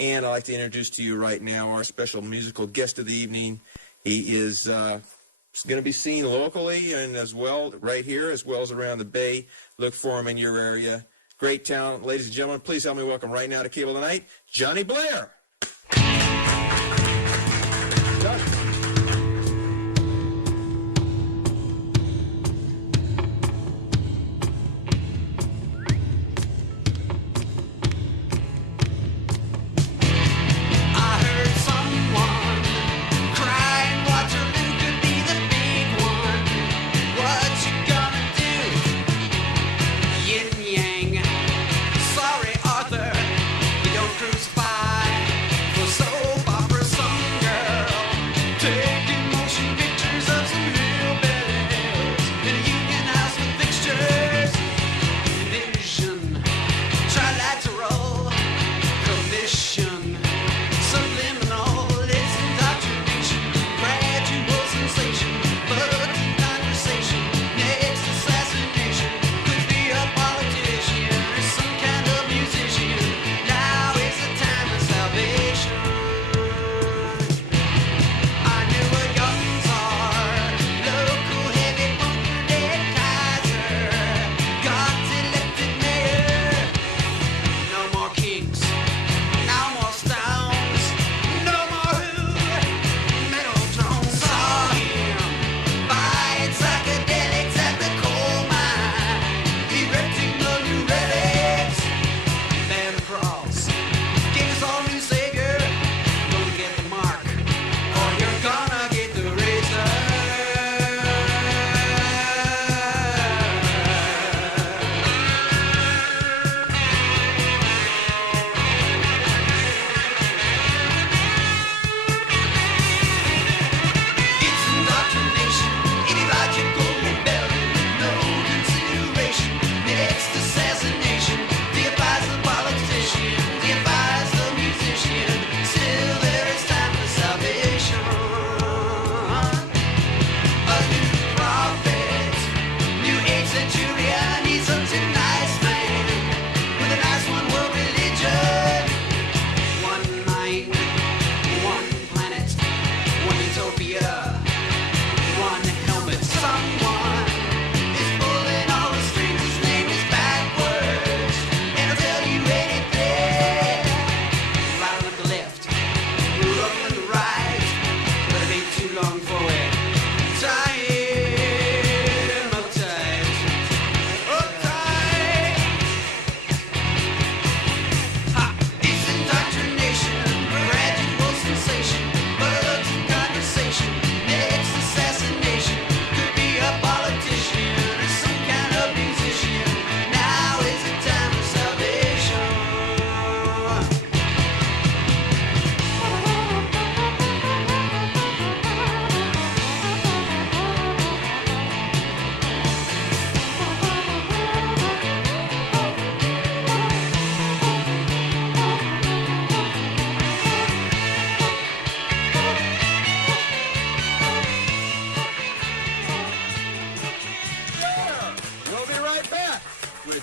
And I'd like to introduce to you right now our special musical guest of the evening. He is going to be seen locally and as well right here as well as around the Bay. Look for him in your area. Great talent. Ladies and gentlemen, please help me welcome right now to Cable Tonight, Johnny Blair.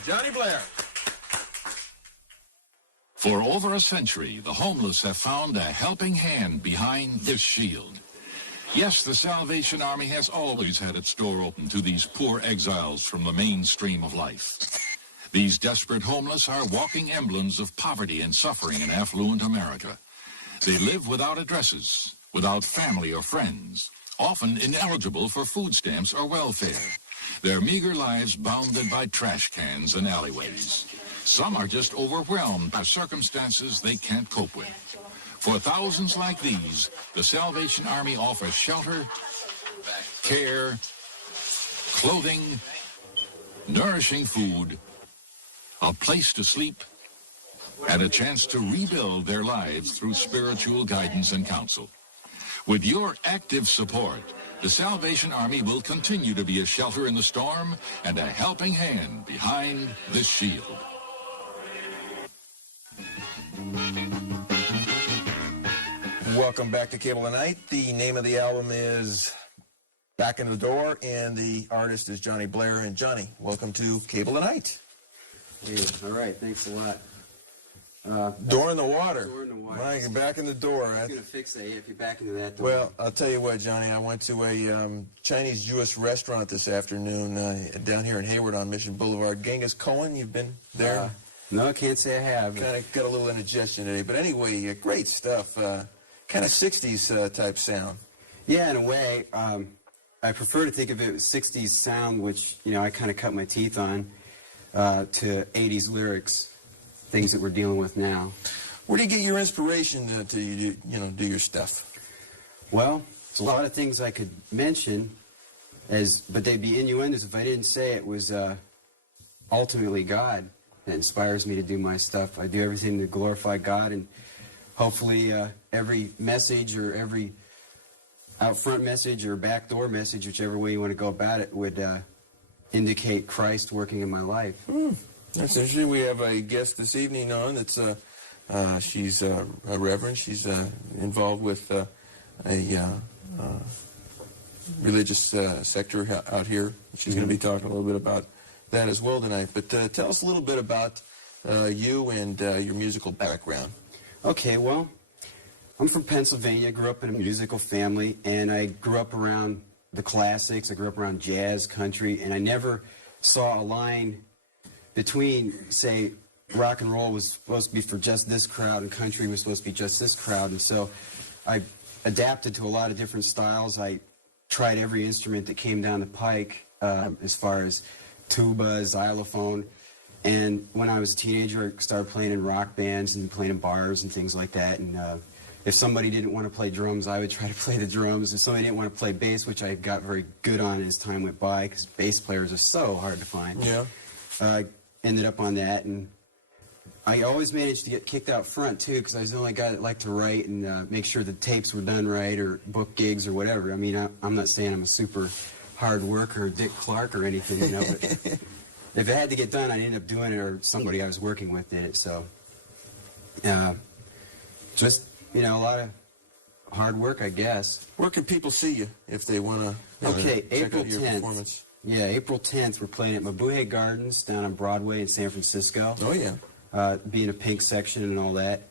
Johnny Blair. For over a century, the homeless have found a helping hand behind this shield. Yes, the Salvation Army has always had its door open to these poor exiles from the mainstream of life. These desperate homeless are walking emblems of poverty and suffering in affluent America. They live without addresses, without family or friends, often ineligible for food stamps or welfare. Their meager lives bounded by trash cans and alleyways. Some are just overwhelmed by circumstances they can't cope with. For thousands like these, the Salvation Army offers shelter, care, clothing, nourishing food, a place to sleep, and a chance to rebuild their lives through spiritual guidance and counsel. With your active support, the Salvation Army will continue to be a shelter in the storm and a helping hand behind this shield. Welcome back to Cable Tonight. The name of the album is Back in the Door, and the artist is Johnny Blair. And Johnny, welcome to Cable Tonight. Hey, all right, thanks a lot. Door in the water. Door in the water. Right, you're back in the door. I was going to fixate if you're back into that door. Well, I'll tell you what, Johnny. I went to a Chinese Jewish restaurant this afternoon down here in Hayward on Mission Boulevard. Genghis Cohen, you've been there? No, I can't say I have. Kind of got a little indigestion today. But anyway, great stuff. Kind of 60s type sound. Yeah, in a way. I prefer to think of it as 60s sound, which, you know, I kind of cut my teeth on, to 80s lyrics, things that we're dealing with now. Where do you get your inspiration to do your stuff? Well, there's a lot of things I could mention, but they'd be innuendos if I didn't say it was ultimately God that inspires me to do my stuff. I do everything to glorify God, and hopefully every message or every out front message or backdoor message, whichever way you want to go about it, would indicate Christ working in my life. That's interesting. We have a guest this evening on that's she's a reverend. She's involved with a religious sector out here. She's going to be talking a little bit about that as well tonight. But tell us a little bit about you and your musical background. Okay, well, I'm from Pennsylvania. I grew up in a musical family, and I grew up around the classics. I grew up around jazz, country, and I never saw a line between, say, rock and roll was supposed to be for just this crowd and country was supposed to be just this crowd. And so I adapted to a lot of different styles. I tried every instrument that came down the pike, as far as tuba, xylophone. And when I was a teenager, I started playing in rock bands and playing in bars and things like that. And if somebody didn't want to play drums, I would try to play the drums. If somebody didn't want to play bass, which I got very good on as time went by, because bass players are so hard to find. Yeah. I ended up on that, and I always managed to get kicked out front, too, because I was the only guy that liked to write and make sure the tapes were done right or book gigs or whatever. I mean, I'm not saying I'm a super hard worker, Dick Clark or anything, you know, but if it had to get done, I'd end up doing it, or somebody I was working with did it. So just, you know, a lot of hard work, I guess. Where can people see you if they want to Okay, check April out your 10th. performance? Yeah, April 10th, we're playing at Mabuhay Gardens down on Broadway in San Francisco. Oh, yeah. Being a pink section and all that.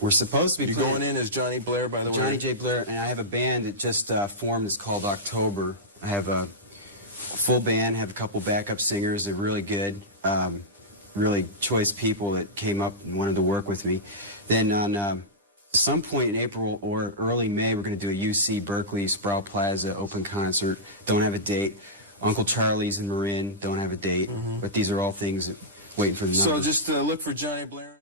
We're supposed to be You're playing... going in as Johnny Blair, by the way? Johnny J. Blair, and I have a band that just formed. It's called October. I have a full band, have a couple backup singers. They're really good, really choice people that came up and wanted to work with me. Then on some point in April or early May, we're going to do a UC Berkeley Sproul Plaza open concert. Don't have a date. Uncle Charlie's in Marin. Don't have a date. But these are all things that waiting for the numbers. So just look for Johnny Blair.